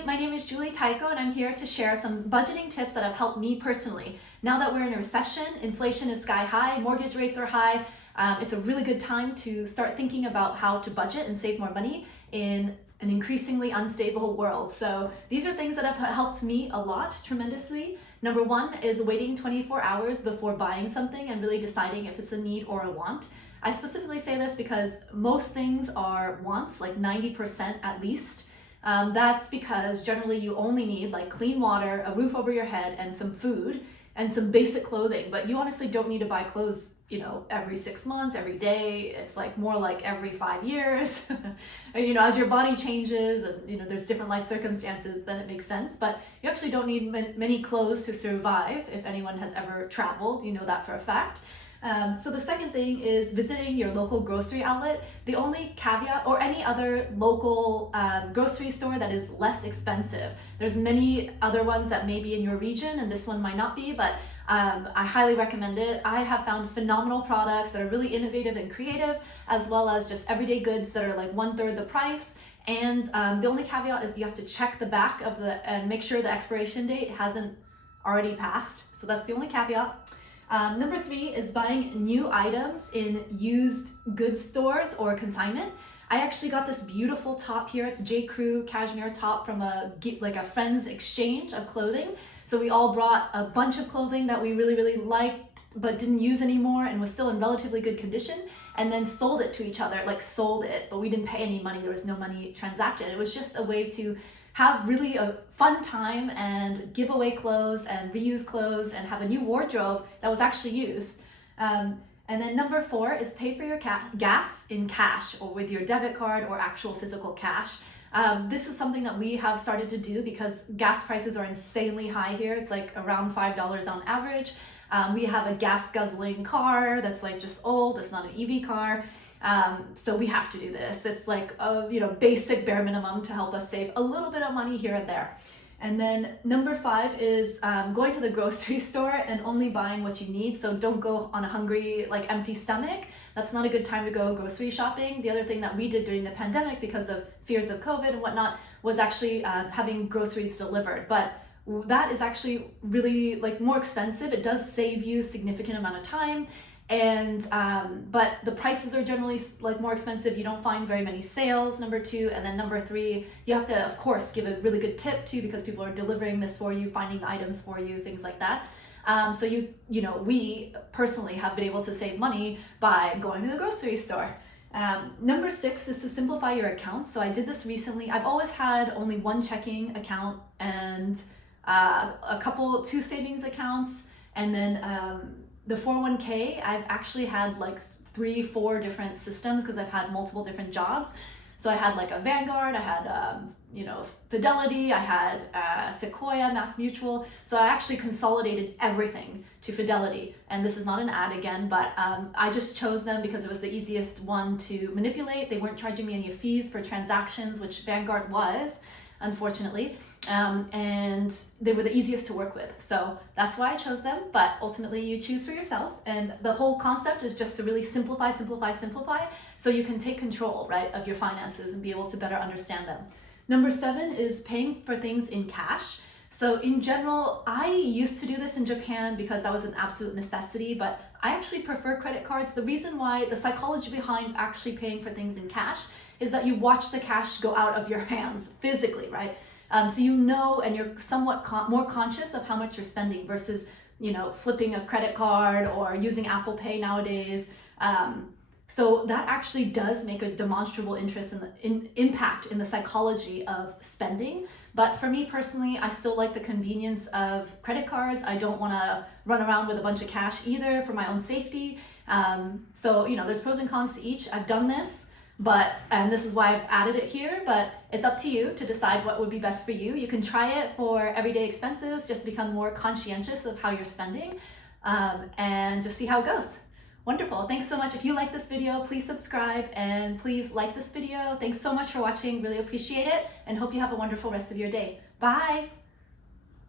Hi, my name is Julie Tycho and I'm here to share some budgeting tips that have helped me personally. Now that we're in a recession, inflation is sky high, mortgage rates are high, it's a really good time to start thinking about how to budget and save more money in an increasingly unstable world. So these are things that have helped me a lot tremendously. Number one is waiting 24 hours before buying something and really deciding if it's a need or a want. I specifically say this because most things are wants, like 90% at least. That's because generally you only need like clean water, a roof over your head, and some food and some basic clothing. But you honestly don't need to buy clothes, every 6 months, every day. It's like more like every 5 years. As your body changes and there's different life circumstances, then it makes sense. But you actually don't need many clothes to survive. If anyone has ever traveled, you know that for a fact. So the second thing is visiting your local grocery outlet. The only caveat, or any other local grocery store that is less expensive. There's many other ones that may be in your region and this one might not be, but I highly recommend it. I have found phenomenal products that are really innovative and creative, as well as just everyday goods that are like 1/3 the price. And the only caveat is you have to check the back of and make sure the expiration date hasn't already passed. So that's the only caveat. Number 3 is buying new items in used goods stores or consignment. I actually got this beautiful top here. It's J. Crew cashmere top from a friend's exchange of clothing. So we all brought a bunch of clothing that we really, really liked but didn't use anymore and was still in relatively good condition, and then sold it to each other, sold it, but we didn't pay any money. There was no money transacted. It was just a way to have really a fun time and give away clothes and reuse clothes and have a new wardrobe that was actually used. And then number 4 is pay for your gas in cash or with your debit card or actual physical cash. This is something that we have started to do because gas prices are insanely high here. It's like around $5 on average. We have a gas guzzling car that's just old. It's not an EV car. So we have to do this. It's like a basic bare minimum to help us save a little bit of money here and there. And then number 5 is going to the grocery store and only buying what you need. So don't go on a hungry, empty stomach. That's not a good time to go grocery shopping. The other thing that we did during the pandemic because of fears of COVID and whatnot was actually having groceries delivered. But that is actually really more expensive. It does save you a significant amount of time. And but the prices are generally more expensive. You don't find very many sales, number 2. And then number 3, you have to of course give a really good tip too, because people are delivering this for you, finding the items for you, things like that. So we personally have been able to save money by going to the grocery store. Number 6 is to simplify your accounts. So I did this recently. I've always had only one checking account and two savings accounts, and then the 401k, I've actually had 3-4 different systems because I've had multiple different jobs. So I had a Vanguard, I had Fidelity, I had Sequoia, Mass Mutual. So I actually consolidated everything to Fidelity. And this is not an ad again, but I just chose them because it was the easiest one to manipulate. They weren't charging me any fees for transactions, which Vanguard was, unfortunately. And they were the easiest to work with. So that's why I chose them, but ultimately you choose for yourself. And the whole concept is just to really simplify, so you can take control, right, of your finances and be able to better understand them. Number 7 is paying for things in cash. So in general, I used to do this in Japan because that was an absolute necessity, but I actually prefer credit cards. The reason why, the psychology behind actually paying for things in cash is that you watch the cash go out of your hands physically, right? So and you're somewhat more conscious of how much you're spending versus, flipping a credit card or using Apple Pay nowadays. So that actually does make a demonstrable impact in the psychology of spending. But for me personally, I still like the convenience of credit cards. I don't want to run around with a bunch of cash either for my own safety. So there's pros and cons to each. I've done this. And this is why I've added it here, but it's up to you to decide what would be best for you. You can try it for everyday expenses, just to become more conscientious of how you're spending, and just see how it goes. Wonderful. Thanks so much. If you like this video, please subscribe and please like this video. Thanks so much for watching. Really appreciate it and hope you have a wonderful rest of your day. Bye.